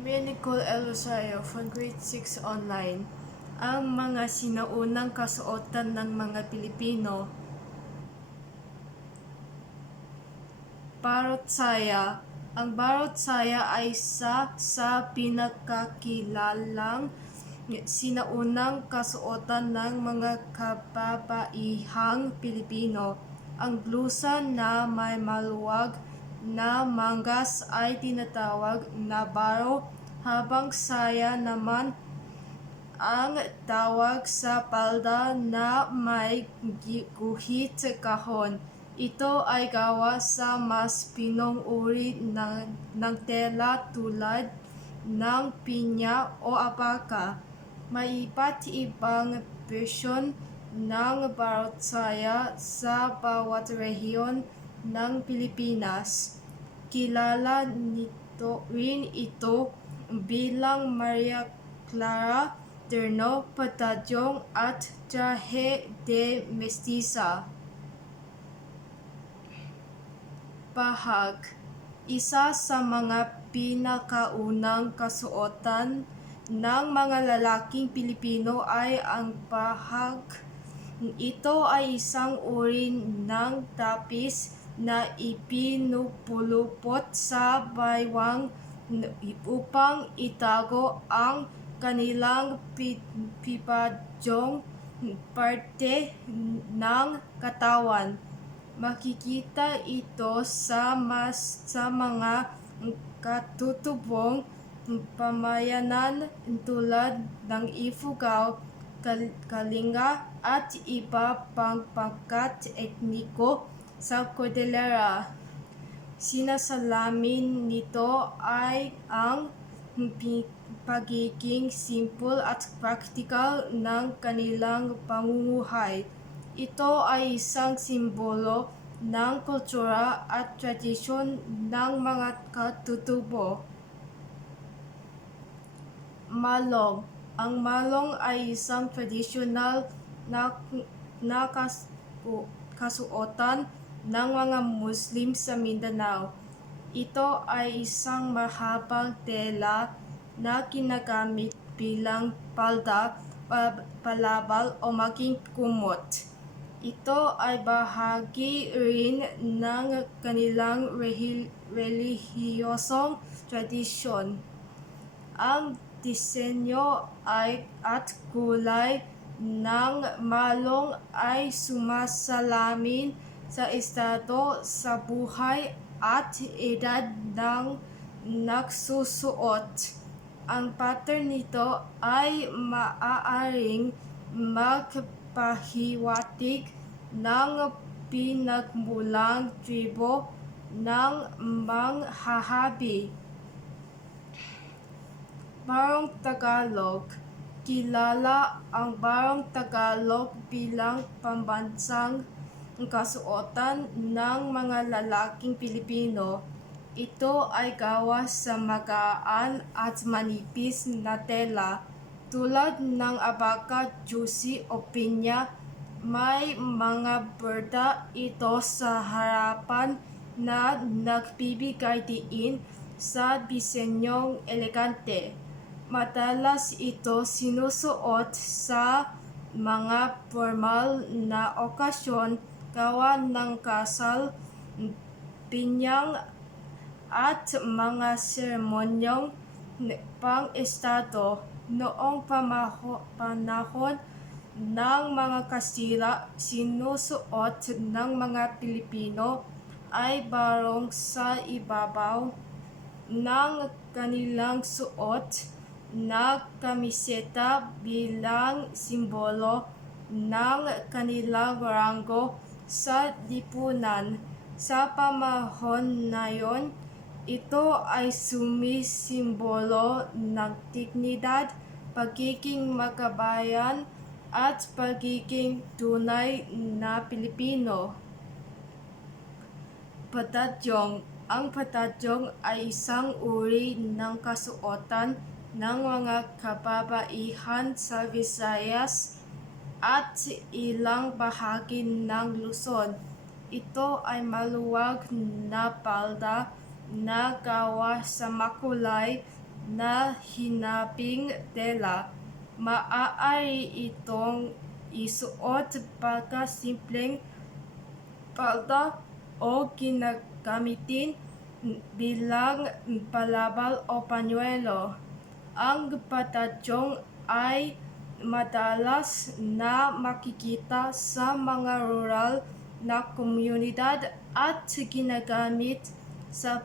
Me Nicole L. Rosario from Grade 6 Online. Ang mga sinaunang kasuotan ng mga Pilipino. Barot saya. Ang barot saya ay isa sa pinakakilalang sinaunang kasuotan ng mga kababaihang Pilipino. Ang blusa na may maluwag na manggas ay tinatawag na baro, habang saya naman ang tawag sa palda na may guhit kahon. Ito ay gawa sa mas pinong uri ng tela tulad ng pinya o abaka. May iba't ibang bersyon ng barot saya sa bawat rehiyon ng Pilipinas. Kilala rin ito bilang Maria Clara, terno, patadyong at traje de mestiza. Bahag. Isa sa mga pinakaunang kasuotan ng mga lalaking Pilipino ay ang bahag. Ito ay isang uri ng tapis na ipinupulupot sa baywang upang itago ang kanilang pipadyong parte ng katawan. Makikita ito sa mga katutubong pamayanan tulad ng Ifugao, Kalinga at iba pang pangkat etniko sa Cordillera. Sinasalamin nito ay ang pagiging simple at practical ng kanilang pamumuhay. Ito ay isang simbolo ng kultura at tradisyon ng mga katutubo. Malong. Ang malong ay isang tradisyonal na kasuotan ng mga Muslim sa Mindanao. Ito ay isang mahabang tela na ginagamit bilang palda, palabal o maging kumot. Ito ay bahagi rin ng kanilang relihiyosong tradisyon. Ang disenyo at kulay ng malong ay sumasalamin sa estado sa buhay at edad ng nagsusuot. Ang pattern nito ay maaaring magpahiwatig ng pinagmulang tribo ng manghahabi. Barong Tagalog. Kilala ang Barong Tagalog bilang pambansang kasuotan ng mga lalaking Pilipino. Ito ay gawa sa magaan at manipis na tela tulad ng abaka, jusi o pinya. May mga berda ito sa harapan na nagbibigay diin sa disenyong elegante. Madalas ito sinusuot sa mga formal na okasyon gawa ng kasal, binyag at mga seremonyong pang-estado. Noong panahon ng mga Kastila, sinusuot ng mga Pilipino ay barong sa ibabaw ng kanilang suot na kamiseta bilang simbolo ng kanilang ranggo sa lipunan. Sa panahon na yon, ito ay sumisimbolo ng dignidad, pagiging makabayan at pagiging tunay na Pilipino. Patadyong. Ang patadyong ay isang uri ng kasuotan ng mga kababaihan sa Visayas at ilang bahagi ng Luzon. Ito ay maluwag na palda na gawa sa makulay na hinaping tela. Maaari itong isuot pagkasimpleng palda o ginagamitin bilang palabal o panyuelo. Ang patadyong ay madalas na makikita sa mga rural na komunidad at ginagamit sa